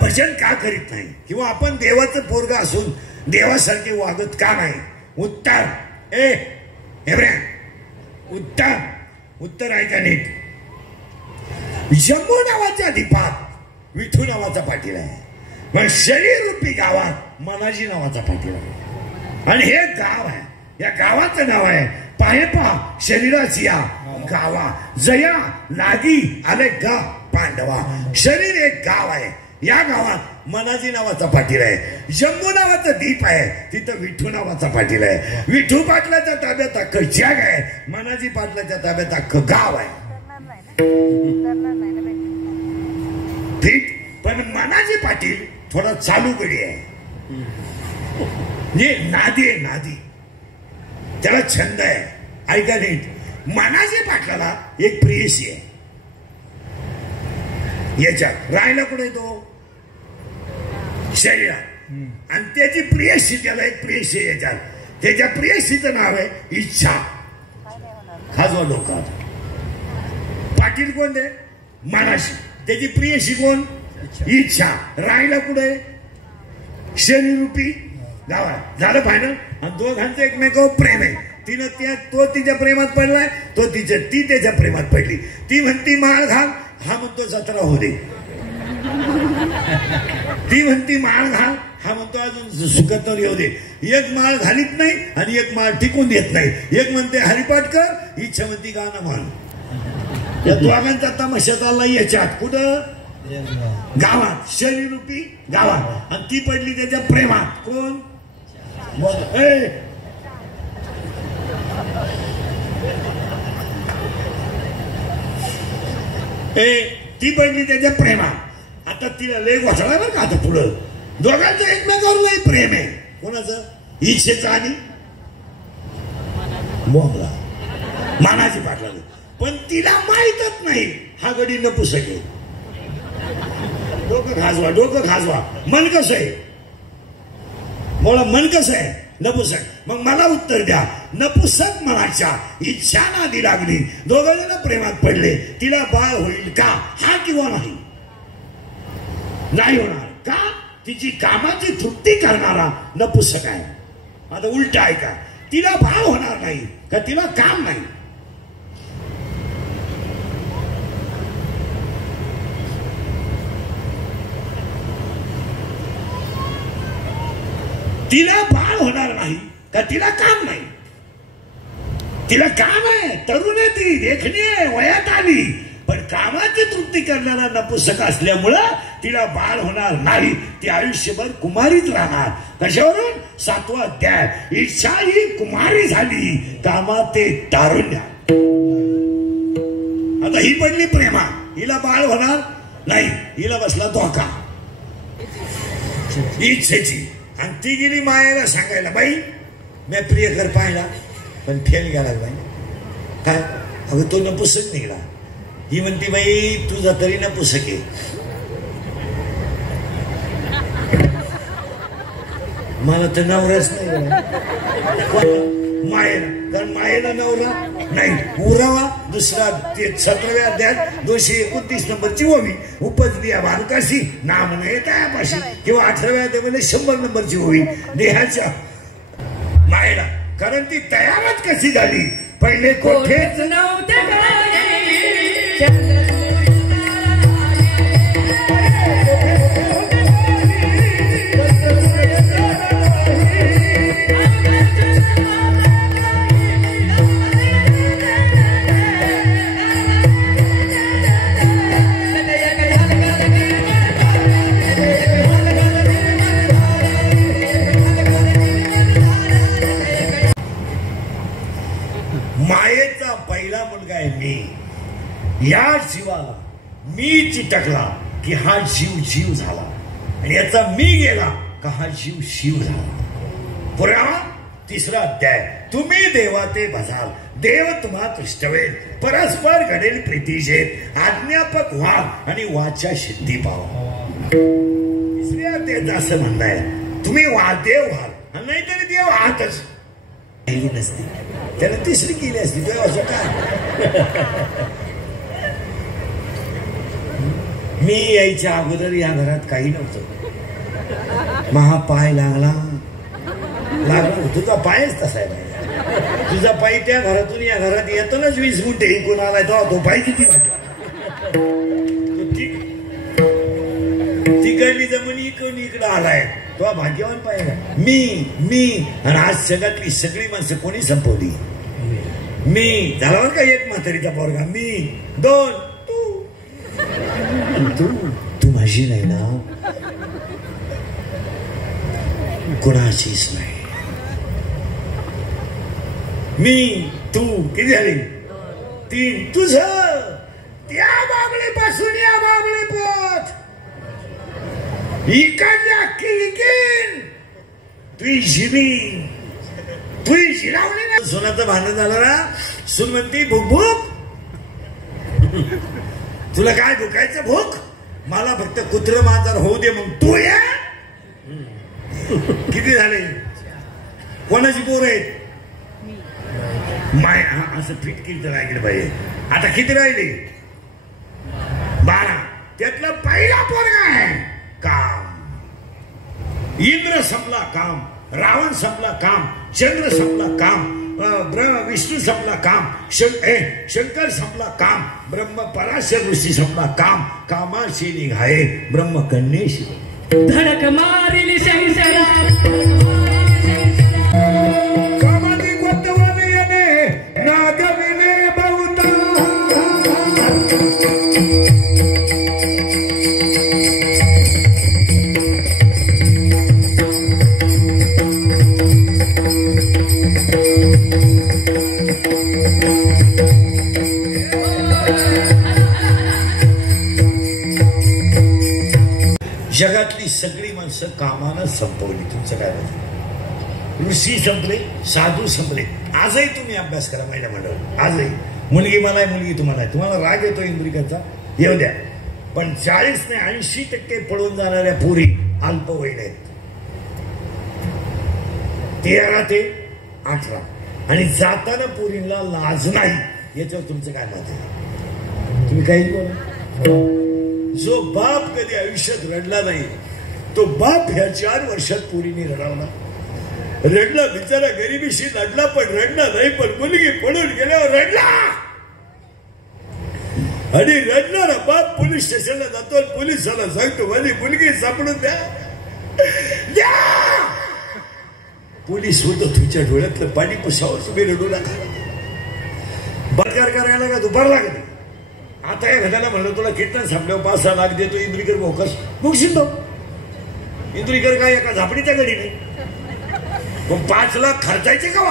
भजन का करीत नाही किंवा आपण देवाचं पोरगा असून देवासारखे वागत का नाही? उत्तर उत्तर ऐका नीट. जम्मू नावाच्या दीपात विठू नावाचा पाटील आहे. मग शरीर रूपी गावात मनाजी नावाचा पाटील आहे. आणि हे गाव आहे. या गावाचं नाव आहे पाहेपा शरीराची या गावा जया लागी आले गा पांडवा. शरीर एक गाव आहे. या गावात मनाजी नावाचा पाटील आहे. जम्मू नावाचं दीप आहे. तिथं विठू नावाचा पाटील आहे. विठू पाटलाच्या ताब्यात अख्खं जग आहे. मनाजी पाटलाच्या ताब्यात अख्खं गाव आहे. ठीक. पण मनाजी पाटील थोडा चालू गडी आहे. नादी आहे नादी. त्याला छंद आहे. ऐका नीट. मनाजी पाटलाला एक प्रेयसी आहे. याच्यात राहायला कुठे तो शरीरात. आणि त्याची प्रेयसी त्याला एक प्रेयसी याच्यात. त्याच्या प्रेयसीचं नाव आहे इच्छा. खाजवा डोक्यात. पाटील कोण आहे? मनाशी. त्याची प्रेयसी कोण? इच्छा. राहायला कुठे? शरीर रूपी गावात. झालं फायनल. आणि दोघांचं एकमेकावर प्रेम आहे. तिनं तो तिच्या प्रेमात पडलाय. ती त्याच्या प्रेमात पडली. ती म्हणती माळ घाल. हा म्हणतो जत्रा हो दे. ती म्हणती माळ घाल. हा म्हणतो अजून सुखतर येऊ दे. एक माळ घालीत नाही आणि एक माळ टिकून देत नाही. एक म्हणते हरिपाठ कर. इच्छा म्हणती गाणं म्हण. या दोघांचा तमाशा चालला याच्यात. कुठं? गावात. शरीर रूपी गावात. आणि ती पडली त्याच्या प्रेमात. कोण? ती पडली त्याच्या प्रेमात. आता तिला लय घोषणा बरं का. आता पुढं दोघांचं एकमेकावर लय प्रेम आहे. कोणाचं? इच्छेचं आणि मोहला मानाजी पाटलाचं. पण तिला माहीतच नाही हा गडी नपुसक आहे. डोकं खाजवा. मन कसं आहे? बोला मन कसं आहे? नपुसक. मग मला उत्तर द्या. नपुसक मनाच्या इच्छा नादी लागली. दोघं जण प्रेमात पडले. तिला बाळ होईल का? हा किंवा नाही? नाही होणार. का? तिची कामाची तृप्ती करणारा नपुसक आहे. आता उलट आहे का? तिला बाळ होणार नाही का तिला काम नाही? तिला बाळ होणार नाही का तिला काम नाही? तिला काम आहे. तरुण आहे ती. देखणी आहे. वयात आली. पण कामाची तृप्ती करणारा नपुसक असल्यामुळं तिला बाळ होणार नाही. ती आयुष्यभर कुमारीच राहणार. कशावरून? 7वा अध्याय. इच्छा ही कुमारी झाली. कामात ते तारुण्य. आता ही पडली प्रेमात. हिला बाळ होणार नाही. हिला बसला धोका इच्छेची. आणि ती गेली मायाला सांगायला. बाई मी प्रियकर पाहिला पण फेल गेला लागलाय. काय? अगं तो नपुसक निघाला. ही म्हणती बाई तुझा तरी नपुसक आहे. मला तर नवराच नाही. मायेला. कारण मायेला नवरा नाही. उरावा दुसरा 17व्या अध्यायात 229 नंबरची ओवी. उपजली बालकाशी नाम न येता यापाशी. किंवा 18व्या अध्यायामध्ये 100 नंबरची ओवी देहाच्या मायेला. कारण ती तयारच कशी झाली. पहिले कोठेच नव्हते. मायेचा पहिला मुलगा आहे मी. या जीवाला मी चिटकला की हा जीव जीव झाला. आणि याचा मी गेला का हा जीव शिव झाला. पुरावा 3रा अध्याय. तुम्ही देवा ते भजाल. देव तुम्हा तुष्टवेल. परस्पर घडेल प्रीतीशेत. आज्ञापक व्हा आणि वाचा सिद्धी पावा. 3ऱ्या अध्यायात असं म्हणणं आहे. तुम्ही देव व्हाल. नाहीतरी देव आहातच. नसते त्याला 3री केली असती. देव असं काय? मी यायच्या अगोदर या घरात काही नव्हतं. महा पाय लागला तुझा पायच तसा आहे. तुझा पाय त्या घरातून या घरात येतानाच 20 गुंठे इकून आलाय. तो पाय किती वाटला. तिकडली जमिनी इकडून इकडं आलाय. तो भाग्यवान पाहिला. मी आणि आज जगातली सगळी माणसं कोणी संपवली. मी झाला का एक म्हातारीचा पोरगा. मी 2 तू माझी नाही ना. कोणाचीच नाही. मी तू किती झाली 3. तुझं त्या बाबळीपासून या बाबळी पोच इकडल्या किलकीन तुझी शिरावली ना. सोनाचं भांडण झालं ना. सून म्हणती भूक भूक. तुला काय भुकायचं भूक. मला फक्त कुत्र मांजर होऊ दे मग तू या. किती झाले. कोणाची पोर आहेत. माय असं फिट केली तर राहिले पाहिजे. आता किती राहिले 12. त्यातला पहिला पोरगा आहे काम. इंद्र संपला काम. रावण संपला काम. चंद्र संपला काम. विष्णू संपला काम. शंकर संपला काम. ब्रह्म पराशर ऋषी संपला काम. कामाशी निघाये ब्रह्म कन्येशी. धडक मारिली शंकरा जगातली सगळी माणसं कामानं संपवली. तुमचं काय म्हणतो. ऋषी संपले. साधू संपले. आजही तुम्ही अभ्यास करा महिला मंडळ. आजही मुलगी मला आहे मुलगी तुम्हाला आहे. तुम्हाला राग येतो इंद्रिकाचा येऊ द्या. पण 40 ने 80% पळून जाणाऱ्या पुरी अल्पवयीन आहेत. 13 ते 18 आणि जाताना पुरीला लाज नाही. याच्यावर तुमचं काय मत आहे. तुम्ही काहीच बोला. जो बाप कधी आयुष्यात रडला नाही तो बाप ह्या 4 वर्षात पुरीने रडावला. रडला बिचारा गरिबीशी लढला पण रडला नाही. पण मुलगी पळून गेल्यावर रडला. आणि रडणारा बाप पोलीस स्टेशनला जातो. पोलिसाला सांगतो माझी मुलगी सापडून द्या. पोलीस होतो तुमच्या डोळ्यातलं पाणी पुसावर तुम्ही रडू नका. बरकार करायला का दुपार लागली. आता या घराला म्हणलं तुला कीर्तन संपल्यावर 5-6 लाख देतो. इंद्रिकर बोकस बुकशील तो. इंद्रिकर काय एका झापडीच्या घडी नाही. मग 5 लाख खर्चायचे का.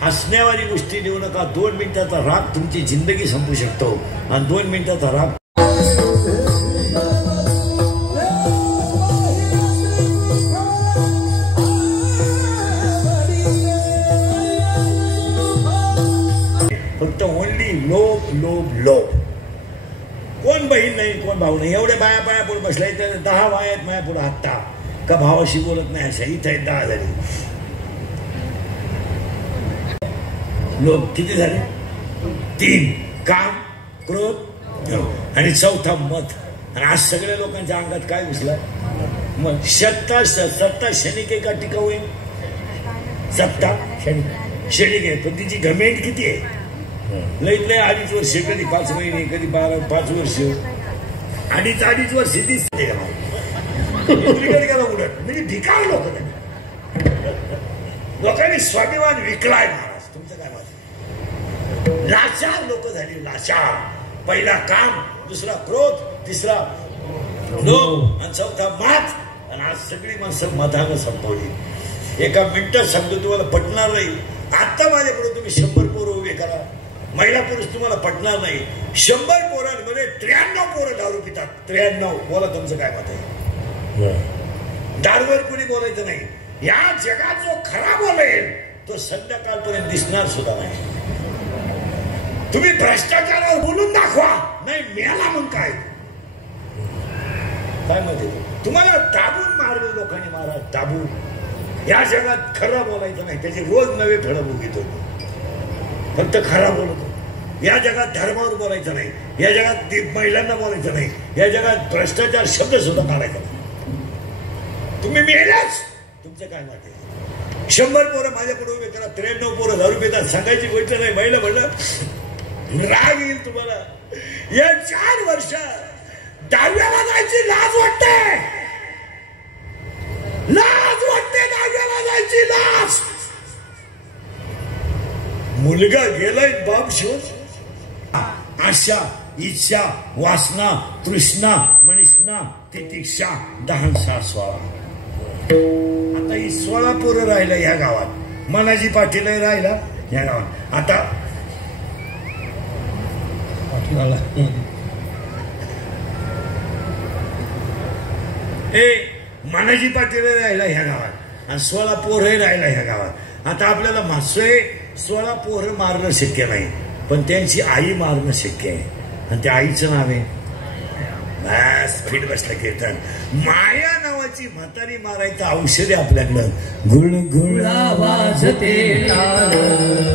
हसण्यावारी गोष्टी देऊ नका. 2 मिनिटाचा राग तुमची जिंदगी संपू शकतो. आणि 2 मिनिटाचा राग फक्त ओनली लोभ लोभ लोभ. कोण बहीण नाही कोण भाऊ नाही. एवढे बाया पुढे बसला. इथं 10 बाया आहेत माया पुढे आत्ता. का भावाशी बोलत नाही अशा इथं आहेत 10 झाली. लोभ किती झाले 3. काम क्रोध आणि 4था मत. आणि आज सगळ्या लोकांच्या अंगात काय घुसला मग. सत्ता क्षणिक आहे का टिकाऊ आहे. सत्ता क्षणिक आहे पण तिची घमेंट किती आहे. लईत लय 2.5 वर्ष कधी 5 महिने कधी 5 वर्ष 2.5 वर्ष दिसते का उडत. म्हणजे भिकार लोकांनी स्वाभिमान विकलाय महाराज. तुमचं काय मत. लाचार लोक झाली. लाचार. पहिला काम दुसरा क्रोध तिसरा लोभ आणि 4था मात. आणि आज सगळी माणसं मधानं संपवली. एका मिनिटात सांगतो तुम्हाला पटणार नाही. आता माझ्याकडे तुम्ही 100 पोरं उभे करा. महिला पुरुष तुम्हाला पटणार नाही. 100 पोरांमध्ये 93 पोरं दारू पितात. 93. बोला तुमचं काय मत आहे. दारूवर कुणी बोलायचं नाही. या जगात जो खरा बोलेल तो संध्याकाळपर्यंत दिसणार सुद्धा नाही. तुम्ही भ्रष्टाचारावर बोलून दाखवा नाही मिळाला मग काय मध्ये तुम्हाला दाबून मारले लोकांनी. मारा दाबून. या जगात खरं बोलायचं नाही. त्याचे रोज नवे फळं भोगितो. फक्त खरा बोलतो. या जगात धर्मावर बोलायचं नाही, या जगात महिलांना बोलायचं नाही, या जगात भ्रष्टाचार शब्द सुद्धा काढायचा नाही. तुम्ही मेलाच तुमचं काय वाटेल. 100 पोरं माझ्याकडे उभे करा, 93 पोरं दारू पितात, सांगायची गोष्ट नाही. महिला म्हणलं राग येईल तुम्हाला. या 4 वर्षात दहाव्या वाजायची लाज वाटते, लाज वाटते, दहाव्या वाजायची लाज. मुलगा गेलाय बाप शिव. आशा, इच्छा, वासना, तृष्णा, मनिष्णा, तितिक्षा, दहनसा, स्वाहा. आता ही 16 पोरं राहिलं या गावात. मनाजी पाटील राहिला या गावात. आता मनाजी पाटील राहिला ह्या गावात आणि 16 पोरं राहिला ह्या गावात. आता आपल्याला मासोय 16 पोरं मारणं शक्य नाही, पण त्यांची आई मारणं शक्य आहे. आणि त्या आईचं नाव आहे बस फिट बसलं कीर्तन. माया नावाची म्हातारी मारायचं औषध आहे आपल्याकडं. गुळ गुळा वाजते टाळ.